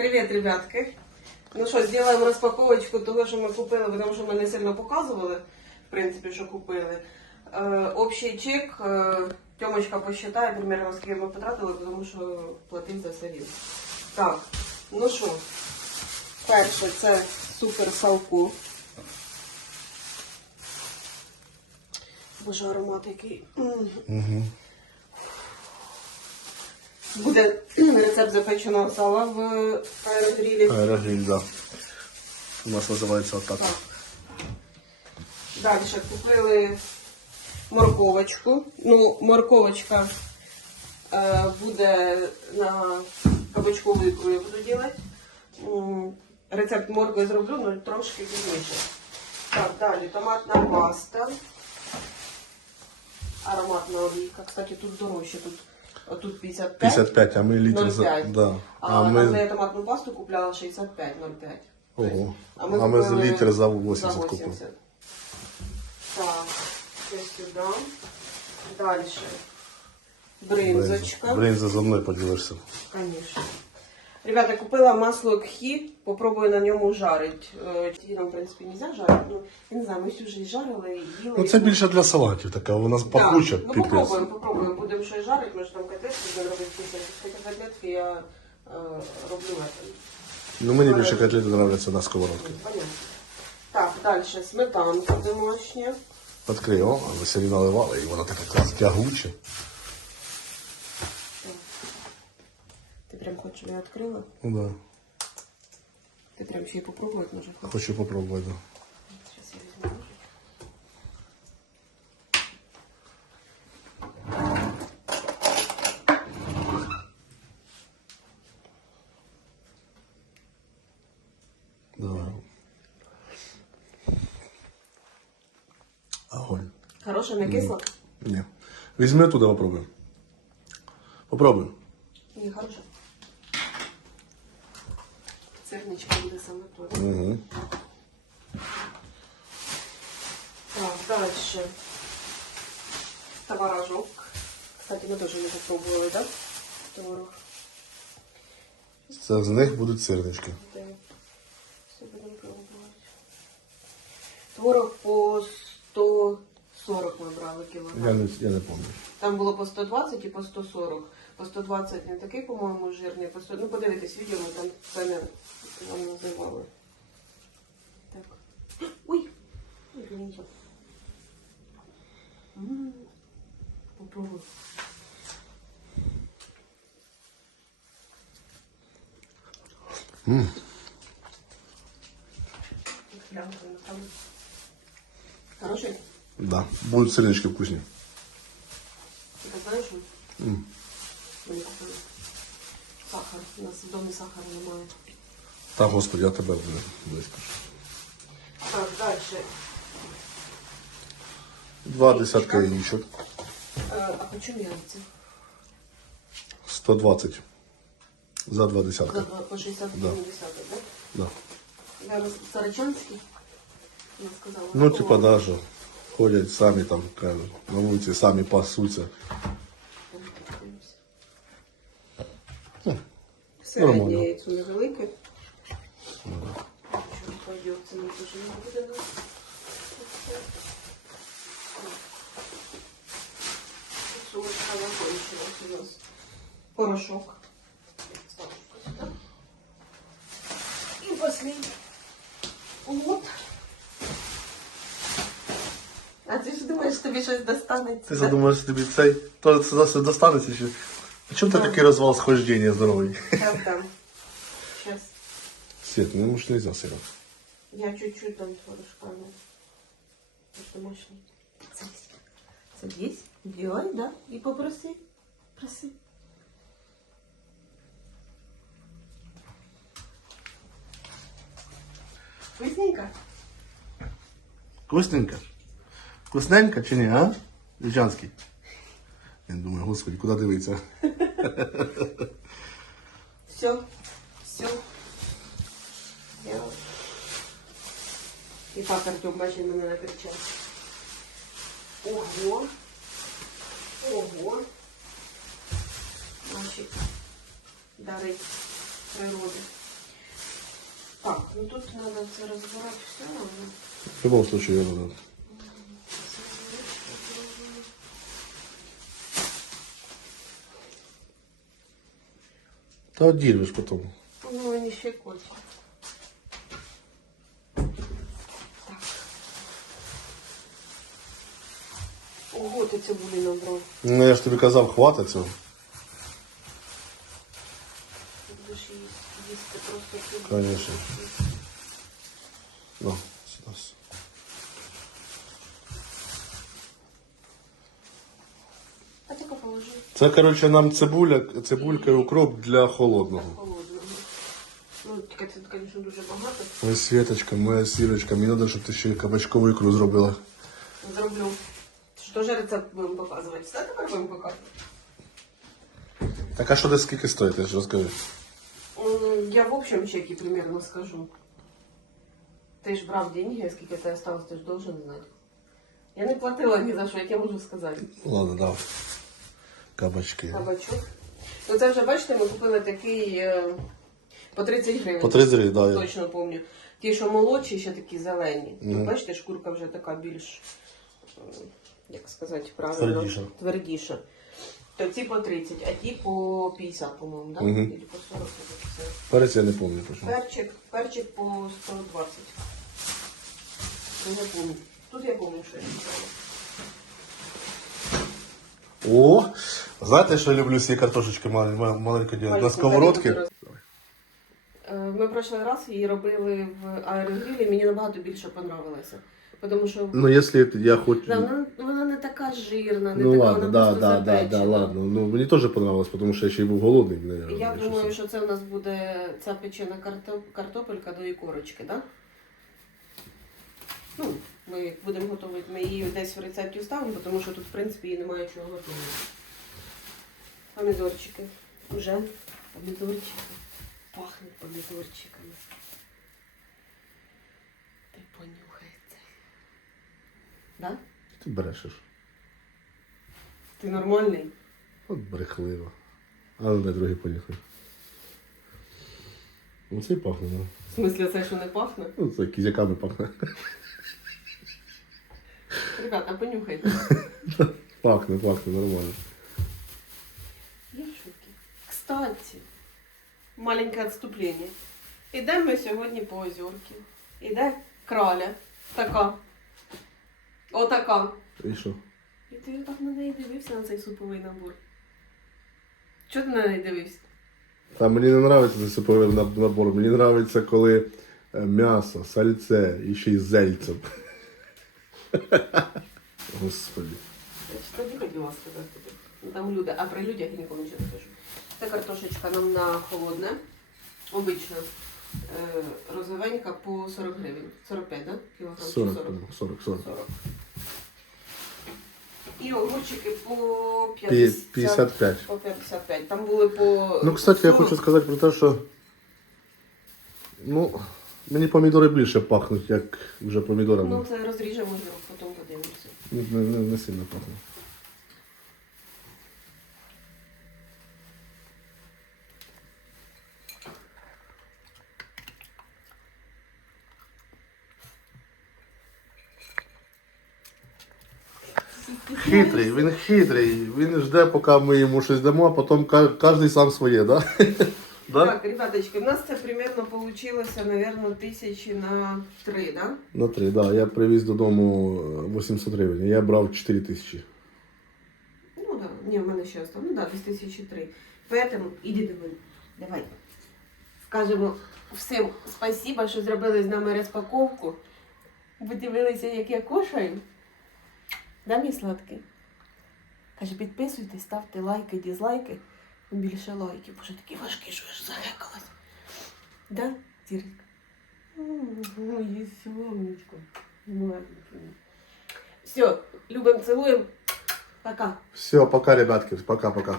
Привіт, ребятки. Ну що, зробимо розпаковочку того, що ми купили, тому що ми не сильно показували, в принципі, що купили. Е, общий чек, е, Тьомочка посчитає, примерно, скільки ми потратили, тому що платив за все він. Так, ну що, перше, це супер салку. Боже, аромат який. Угу. Буде рецепт запеченого сала в аерогрілі. Аерогриль, да. У нас називається отак. Так. Далі купили морковочку. Ну, морковочка е, буде на кабачкову ікру я буду робити. Рецепт моркви зроблю, але трошки пізніше. Так, далі томатна паста. Ароматна олійка. Кстати, тут дорожче. Тут, тут 55. 55, а ми літр за. 0,5. Да. А, А там, на ми. томатну пасту купляла 65,05. Ого. А А ми ми, за купили літр за За 80 купили. 80. Так, це сюди. Далі. Бринзочка. Бринза за мною поділишся. Конечно. Ребята, купила масло кхі, попробую на ньому жарити. Нам, в принципі, не можна жарити, ну, я не знаю, ми всю жарили і їли. Ну це більше для салатів така, у нас пахуча, Так, ну попробуємо, попробуємо. Будемо щось жарити, може там котлетки будемо робити після. Хоча котлетки я е, роблю это. Ну мені більше котлети подобаються на сковородці. Понятно. Так, далі сметанка домашня. Відкрий, о, а ви сьогодні наливали, і вона така клас тягуча. Прям хочеш, щоб я відкрила? Ну да. Ти прям ще й попробувати може хочеш? Хочу попробувати. Да. Зараз я візьму. ножик. Давай. Огонь. Хороша, не кисла? Ні. Візьми туди, попробуй. Попробуй. Ні, хороша. Сирничка буде саме то. Угу. Так, далі. Товаражок. Кстати, ми теж не попробували, так? Да? Творог. Це з них будуть сирнички. Де? Все будемо пробувати. Творог по 140 ми брали кілограм. Я не, я не пам'ятаю. Там було по 120 і по 140. По 120 не такий, по-моєму, жирний, по 100... Ну, подивитись відео, ми там ціни вам називали. Так. Ой! Извините. М, Попробуй. Гляньте на там. Хороший? Да. Будуть сирнички вкусні. Ти так знаєш? що? М. Ми не купили. Сахар. У нас в домі сахару немає. Та, господи, я тебе буду близько. Так, далі. Два десятка яєчок. Е, А по чому яйця? 120. За два За два- по 60 Да. десяток, так? Да. Зараз Сарачанський. Вона сказала. Ну, типа, да, що ходять самі там, кажуть, на вулиці самі пасуться. Середнє Нормально. яйцо невелике. Що пойдет, це не дуже не буде нас. Сумочка закончилась у нас. Порошок. И последний. Вот. А ти ж думаєш, тобі щось достанеться? Ти да? задумаєш собі цей, то це за все достанеться ще. А чому ти такий розвал схождення здоровий? Сейчас дам. Сейчас. Свет, ну ж нельзя сильно. Я чуть-чуть там творожками. Это мощный. Садись. Садись. Делай, да? И попроси. Проси. Вкусненько? Вкусненько? Вкусненько чи ні, а? Дівчанський. Я думаю, господи, куди дивитися? Все. Все. І так Артем бачить мене накричав. Ого. Ого. Наші дари природи. Так, ну тут треба це розбирати все равно. В любом случае, я буду. Та дірвеш потім. Ну, не ще Ого, ти цибулі набрав. Ну я ж тобі казав, хватить цього. Будеш їсти, просто. Ну, сюди. А тільки положи Це, коротше, нам цибуля, цибулька і укроп для холодного. холодного. Ну, тільки це, звісно, дуже багато. Моя Світочка, моя сірочка, мені треба, щоб ти ще кабачкову ікру зробила. Зроблю. Що ж рецепт будемо показувати? Все тепер будемо показувати? Так а що десь скільки стоїть, ти ж розкажи. М, Я в общем чеке примерно скажу. Ты ж брав деньги, а скільки тебе осталось, ти ж должен знати. Я не платила ні за що, як я можу сказати. Ладно, дав. Кабачки. Кабачок. Ну це вже бачите, ми купили такий е, по 30 гривень. По 30 гривень, да. я- Точно пам'ятаю. Ті, що молодші, ще такі зелені. Тут, бачите, шкурка вже така більш, е, як сказати правильно, Твердіша. твердіша. То ці по 30, а ті по 50, по-моєму, да? Мгм. Или по 40. це. Перець я не пам'ятаю почему. Перчик, перчик по 120. Ну, я помню. Тут я помню, що я читала. О! Знаєте, що я люблю всі картошечки мал- мал- маленько делать? На Маленьку сковородці. тарілку Е, Ми прошлий раз її робили в аерогрилі, мені набагато більше понравилося. Тому що Ну, якщо я хочу... да, вона, вона не така жирна, не Ну така, ладно, вона да, просто да, да, да, запечена. ладно. Ну, мені теж понравилось, тому що я ще й був голодний. Мене, Я думаю, що це у нас буде ця печена карто- картопелька до ікорочки, так? Да? Ну, ми будемо готувати, ми її десь в рецепті вставимо, тому що тут, в принципі, її немає чого готувати. Помідорчики. Уже помідорчики. Пахнуть помідорчиками. Ти понюхай це. Да? Ти брешеш. Ти нормальний? От брехливо. А ну дай другий поїхав. Ну це пахне, да. В смислі, це що не пахне? Ну це кізяками пахне. Ребята, понюхайте. Пахне, пахне, нормально. Я в шокі. Кстати, маленьке відступлення. Ідемо ми сьогодні по озерки. Іде краля. Така. Отака. І що? І ти так на неї дивився на цей суповий набор. Чого ти на неї дивився? Та мені не подобається цей суповий набор. Мені подобається, коли е, м'ясо, сальце і ще й зельцем. Господи. Ж тобі хотіла сказати. Там люди, а при людях я нікому нічого не скажу. Це картошечка нам на холодне. Обично. Е, розовенька по 40 гривень. 45. Да? Кілограм 40, 40? 40, 40. 40. І огурчики по 50, 55. по 55. Там були по. Ну, кстати, я 40. хочу сказати про те, що ну, мені помідори більше пахнуть, як вже помідорами. Ну, це розріжемо його, потім подивимося. Не, не, не, сильно пахне. Хитрий, він хитрий. Він жде, поки ми йому щось дамо, а потім кожен сам своє, да? да? Так, ребяточки, у нас це примерно вийшло, наверное, тисячі на три, да? На три, да. Я привіз додому 800 гривень, я брав 4 тисячі. Ну да, ні, в мене ще осталось. Ну да, десь тисячі три. Поэтому іди до мене. Давай. Скажемо всім спасибо, що зробили з нами розпаковку. Ви дивилися, як я кушаю. Да, мій сладкий? Каже, підписуйтесь, ставте лайки, дізлайки. Більше лайків, бо що такий важкий, що ж захекалась. Да, Зірочка? Моє сонечко. Все, любим, целуем. Пока. Все, пока, ребятки, пока-пока.